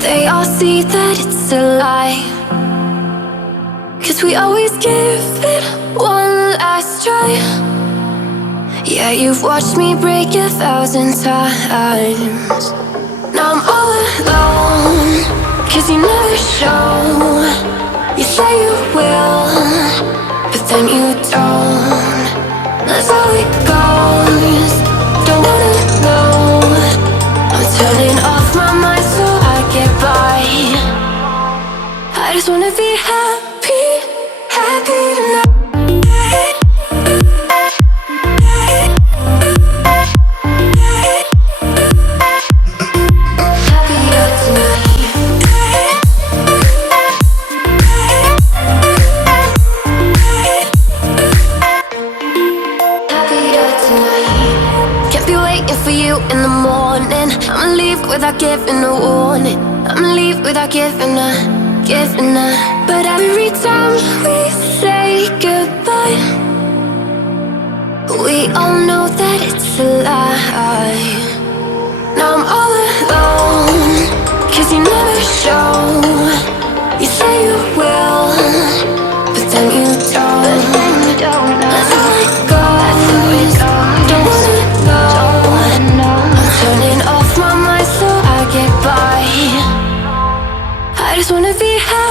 They all see that it's a lie, 'cause we always give it one last try. Yeah, you've watched me break 1,000 times. Now I'm all alone, 'cause you never show. You say you will, but then you don't. That's how it goes. Don't wanna know. I'm turning off my mind so I get by. I just wanna be happy, happy tonight. For you in the morning, I'ma leave without giving a warning. I'ma leave without giving a. But every time we say goodbye, we all know that it's a lie. Now I'm all alone, 'cause you never show. You say you will, but then you don't. That's how it goes. Don't wanna know. Turning off my mind so I get by. I just wanna be happy.